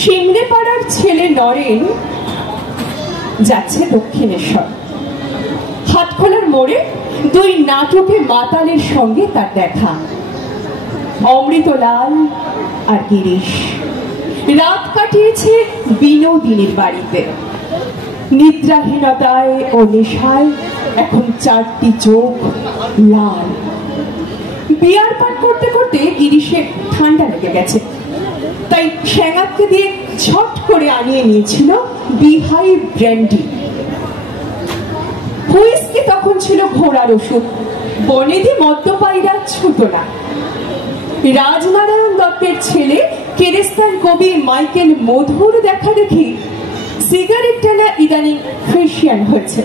সিংড়ে পাড়ার ছেলে নরেন যাচ্ছে দক্ষিণেশ্বর। হাটখোলার মোড়ে দুই নাটকে মাতালের সঙ্গে তার দেখা। অমৃতলাল আর গিরিশ রাত কাটিয়েছে বিনোদিনীর বাড়িতে। নিদ্রাহীনতায় ও নেশায় এখন চারটি চোখ লাল। বিয়ার পান করতে করতে গিরিশের ঠান্ডা লেগে গেছে, তাই শ্যাঙাতকে দিয়ে ঝট করে আনিয়ে নিয়েছিল বিহাই ব্র্যান্ডি। হুইস্কি তখন ছিল ঘোড়ার ওষুধ, বনেদি মদ্যপায়ীরা ছুতো না। রাজনারায়ণ দত্তের ছেলে কেরেস্তান কবি মাইকেল মধুর দেখা দেখি সিগারেট টানা ইদানিং ফেশিয়ান হয়েছে।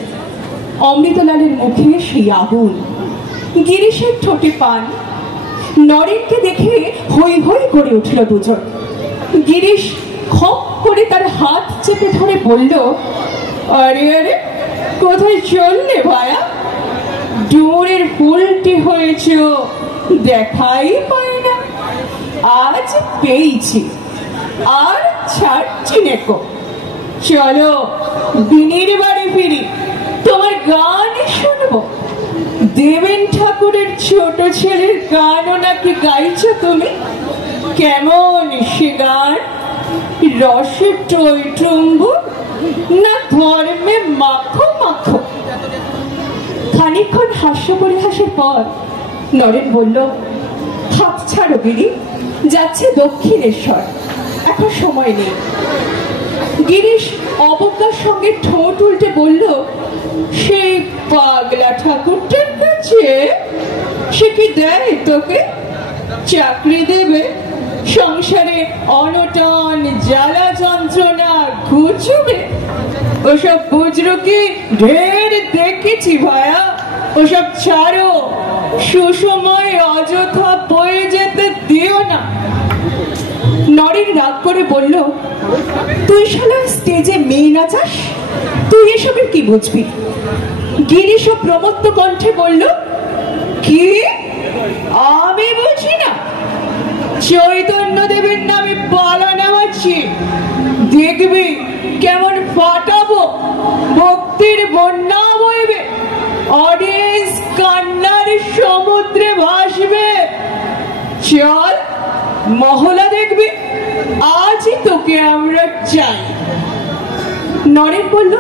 অমৃতলালের মুখে সেই আগুন, গিরিশের ঠোঁটে পান। নরেনকে দেখে হই হই করে উঠল দুজন। গিরিশ খপ করে তার হাত চেপে ধরে বলল, আরে আরে কোথায় চললে ভায়া? ডোরের ফুলটি হয়েছ, দেখাই পাই না। আজ পেয়েছি, আর ছাড়ছি নেকো। চলো বিনির বাড়ি ফিরি, তোমার গান শুনবো। দেবেন ঠাকুরের ছোট ছেলের গানও নাকি গাইছো তুমি? কেমন সে গান? রসে টইটুম্বু না ধর্মে মাখো মাখো? খানিকক্ষণ হাস্য পরিহাসের পর নরেন বলল, হাত ছাড়ো গিরি, যাচ্ছে দক্ষিণেশ্বর, এখন সময় নেই। গিরিশ অবজ্ঞার সঙ্গে ঠোঁট উল্টে বলল, সেই পাগলা ঠাকুরটার কাছে? সে কি দেয় তোকে? চাকরি দেবে? সংসারে অনটন জ্বালা যন্ত্রণা ঘুচবে? ওসব বুজরুকি ঢের দেখেছি ভায়া, ওসব ছাড়ো। সুসময় অযথা বয়ে যেতে দিও না। নরেন রাগ করে বলল, তুই শালা স্টেজে মেয়ে নাচাস, তুই এসবের কি বুঝবি? গিরিশ প্রমত্ত কণ্ঠে বলল, কি আমি বুঝি না? চৈতন্য দেবের নামে পালা নামাচ্ছি, দেখবি কেমন ফাটাবো। ভক্তির বন্যা বইবে, অডিয়েন্স কান্নার সমুদ্রে ভাসবে। চল মহলা দেখবি, আজই তোকে আমরা চাই। নরেন বলল,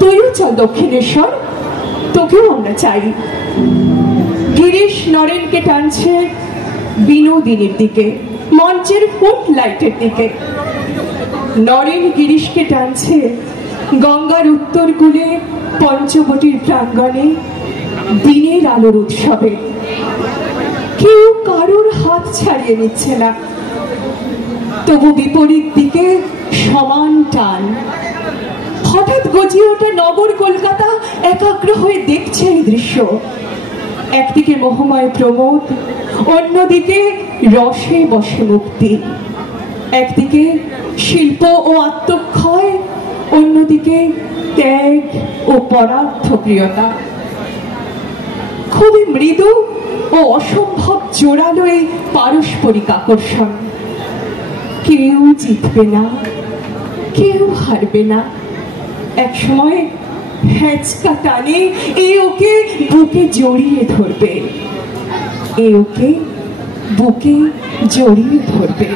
তুইও চল দক্ষিণেশ্বর, তোকেও আমরা চাই। গিরিশ নরেনকে টানছে বিনোদিনীর দিকে, মঞ্চের ফুট লাইটের দিকে। নরেন গিরিশকে টানছে গঙ্গার উত্তর কূলে পঞ্চবটির প্রাঙ্গণে দিনের আলোর উৎসবে। কেউ কারোর হাত ছাড়িয়ে নিচ্ছে না, তবু বিপরীত দিকে সমান টান। হঠাৎ গজিয়ে ওঠা নগর কলকাতা একাগ্র হয়ে দেখছে এই দৃশ্য। একদিকে মোহময় প্রমোদ, অন্যদিকে রসে বসে মুক্তি। একদিকে শিল্প ও আত্মক্ষয়, অন্যদিকে ত্যাগ ও পরার্থপ্রিয়তা। খুবই মৃদু ও অসম্ভব জোরালো এই পারস্পরিক আকর্ষণ। কেউ জিতবে না, কেউ হারবে না। একসময় হ্যাঁচকা টানে এ ওকে বুকে জড়িয়ে ধরবে, এ ওকে বুকে জড়িয়ে ধরবে।